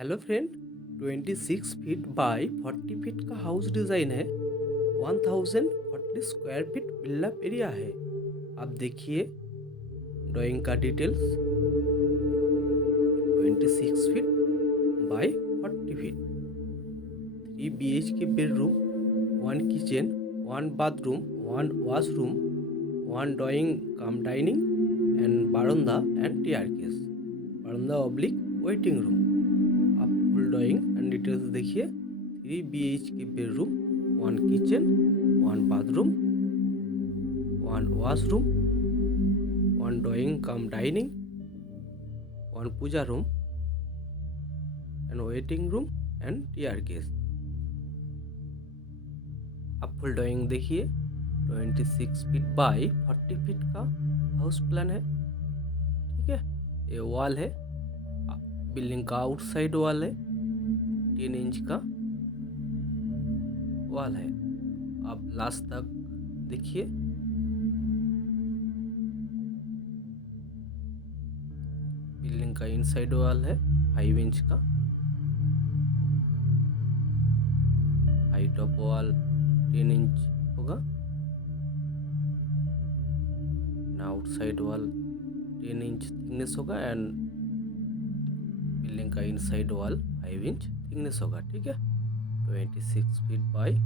Hello friend. 26 feet by 40 feet का house design है। 1040 square feet buildup area है। आप देखिए ड्राइंग का details. 26 feet by 40 feet, 3 BHK bedroom, 1 kitchen, 1 bathroom, 1 washroom, 1 drawing cum dining and बारंदा and staircase, बारंदा oblique waiting room. आप full drawing and details देखिए। 3 BHK bedroom, 1 kitchen, 1 bathroom, 1 washroom, 1 drawing cum dining, 1 puja room and waiting room and staircase. आप full drawing देखिए। 26 feet by 40 feet का house plan है। ठीक है, ये वॉल है, बिल्डिंग का आउटसाइड वॉल है, 10 इंच का वॉल है। आप लास्ट तक देखिए। बिल्डिंग का इनसाइड वॉल है 5 इंच का। हाइट ऑफ वॉल 10 इंच होगा। आउटसाइड वॉल 10 इंच थिकनेस होगा एंड बिल्डिंग का इनसाइड वॉल 5 इंच थिकनेस होगा। ठीक है, 26 feet by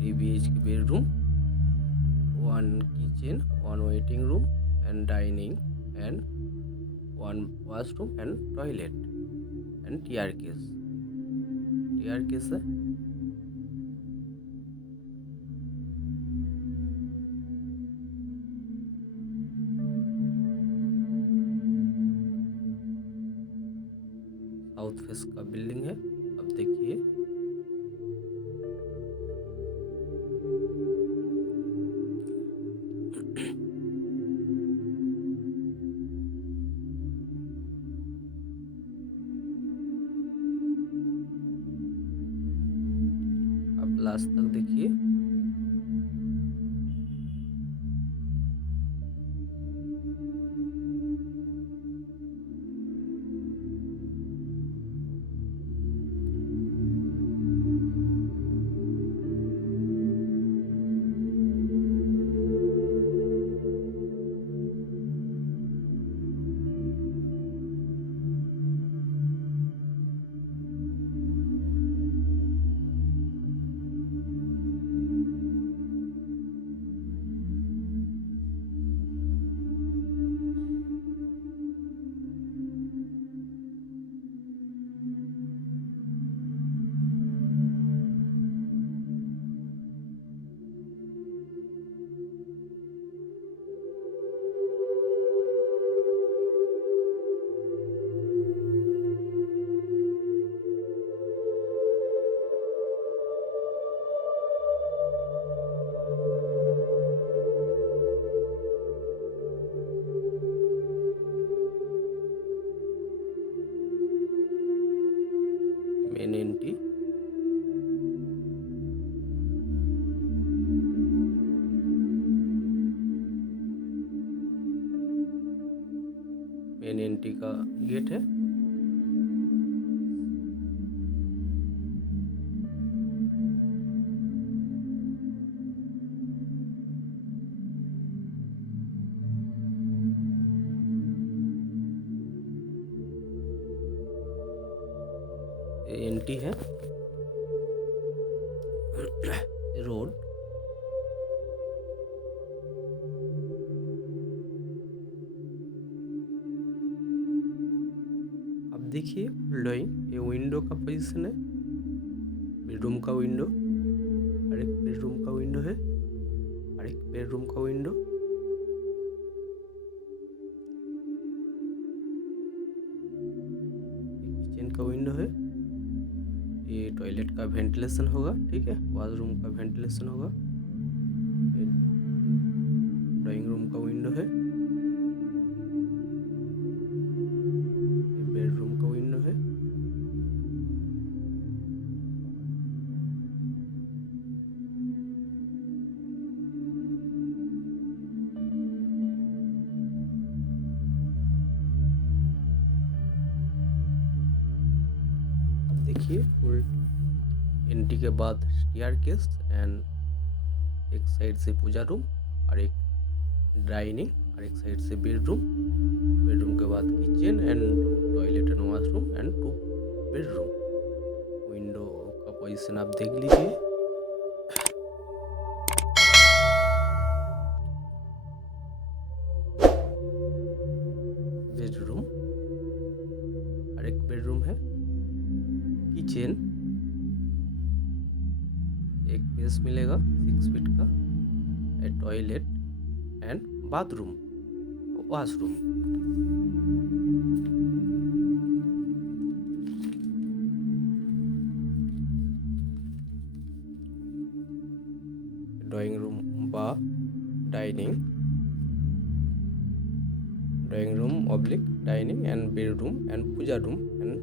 3 BHK bedroom, 1 kitchen, 1 waiting room and dining and 1 washroom and toilet and staircase. Staircase है। South face का building है। अब देखिए आप लास्ट तक देखिए। मेन एंट्री, मेन एंट्री का गेट है। ये एंट्री है। रोड, अब देखिए फुल ड्राइंग। ये विंडो का पोजीशन है। बेडरूम का विंडो, और एक बेडरूम का विंडो है, और एक बेडरूम का विंडो। टॉयलेट का वेंटिलेशन होगा, ठीक है, वॉशरूम का वेंटिलेशन होगा। ड्राइंग रूम का विंडो है, बेडरूम का विंडो है। अब देखिए फुल एंट्री के बाद स्टेयरकेस एंड एक साइड से पूजा रूम और एक डाइनिंग और एक साइड से बेडरूम। बेडरूम के बाद kitchen and toilet and washroom and 2 bedroom. Window का पोजीशन आप देख लीजिए। बेडरूम और एक बेडरूम है। किचन एक बेस मिलेगा 6 फीट का। Toilet and bathroom, washroom. Drawing room बा dining, drawing room oblique dining and bedroom and puja room and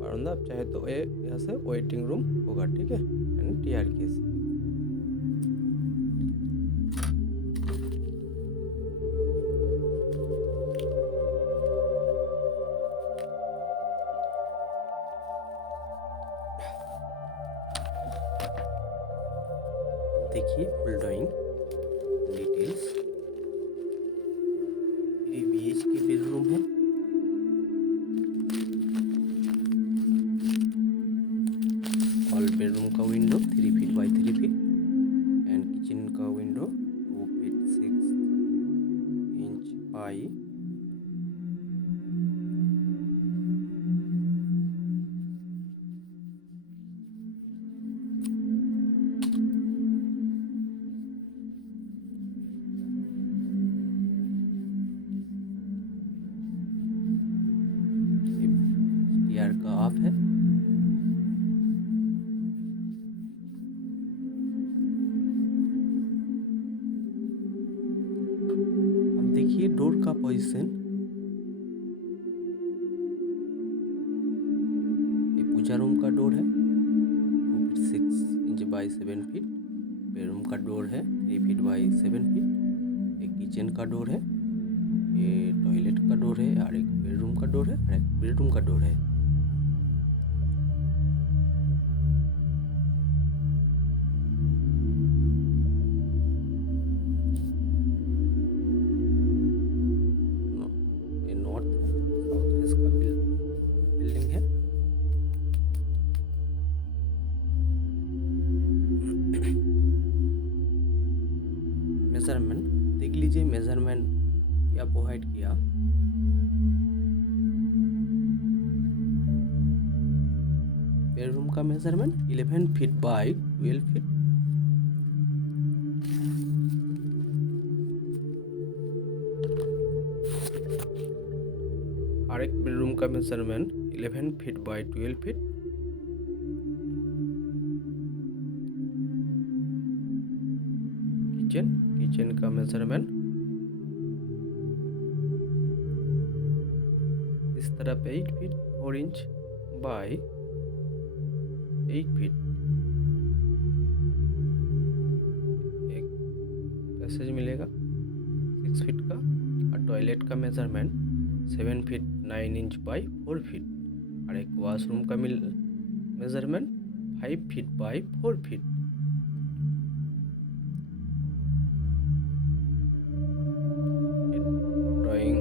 बारंदा। आप चाहे तो यहाँ से वेटिंग रूम होगा, ठीक है, एंड टीआर केस। देखिए full drawing details. 3 BHK bedroom है। ऑल बेडरूम का window 3 feet by 3 feet and kitchen का विंडो 2 फीट 6 इंच बाई 4 का ऑफ है। अब देखिए डोर का पोजीशन। ये पूजा रूम का डोर है 2 feet 6 inch by 7 feet. Bedroom का डोर है 3 फीट बाई 7 फीट। एक किचन का डोर है, ये टॉयलेट का डोर है और एक बेडरूम का डोर है और एक बेडरूम का डोर है। ये नॉर्थ है, साउथ फेस का बिल्डिंग है। मेजरमेंट देख लीजिए, मेजरमेंट क्या प्रोवाइड किया। बेडरूम का मेजरमेंट 11 फीट बाई 12 फीट। और एक बेडरूम का measurement 11 feet by 12 feet. Kitchen का मेजरमेंट इस तरफ 8 फीट 4 इंच बाई 8 फीट। एक पैसेज मिलेगा 6 फीट का। और टॉयलेट का measurement 7 feet 9 inch by 4 feet. और एक वॉशरूम का measurement 5 feet by 4 feet. Drawing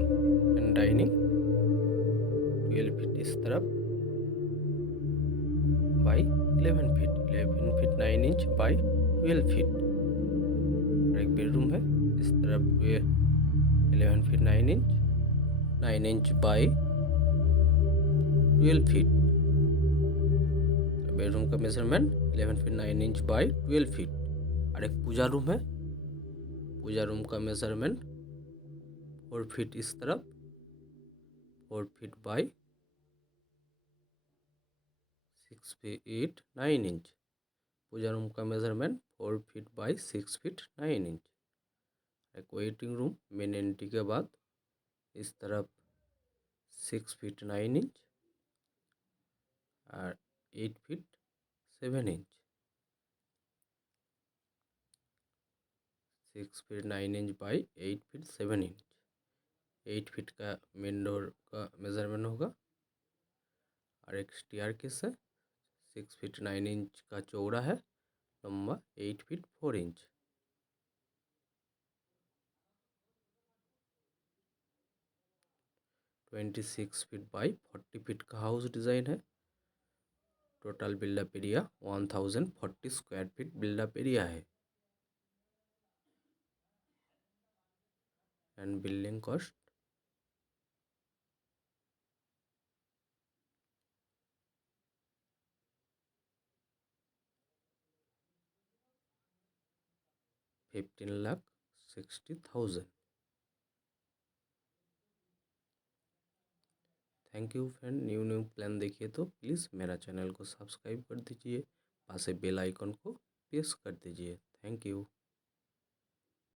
and dining 12 feet इस तरफ by 11 feet 9 inch by 12 feet. और एक बेडरूम है इस तरफ 11 feet 9 inch by 12 feet. Bedroom का measurement 11 feet 9 inch by 12 feet. और एक पूजा रूम है, पूजा रूम का मेजरमेंट 4 फीट इस तरफ 4 feet by 6 feet 9 inch. Puja room का measurement 4 feet by 6 feet 9 inch. एक वेटिंग रूम मेन एंट्री के बाद इस तरफ 6 फीट 9 इंच और 8 feet 7 inch. 6 feet 9 inch by 8 feet 7 inch. 8 feet का मेन डोर का मेजरमेंट होगा। और एक स्टेयरकेस है 6 फीट 9 इंच का चौड़ा है, लंबा 8 feet 4 inch. 26 feet by 40 feet का हाउस डिज़ाइन है। Total buildup area 1040 square feet buildup area है। And building cost 15,60,000। Thank you friend. New plan देखिए तो प्लीज़ मेरा चैनल को सब्सक्राइब कर दीजिए, पास बेल आइकन को प्रेस कर दीजिए। Thank you.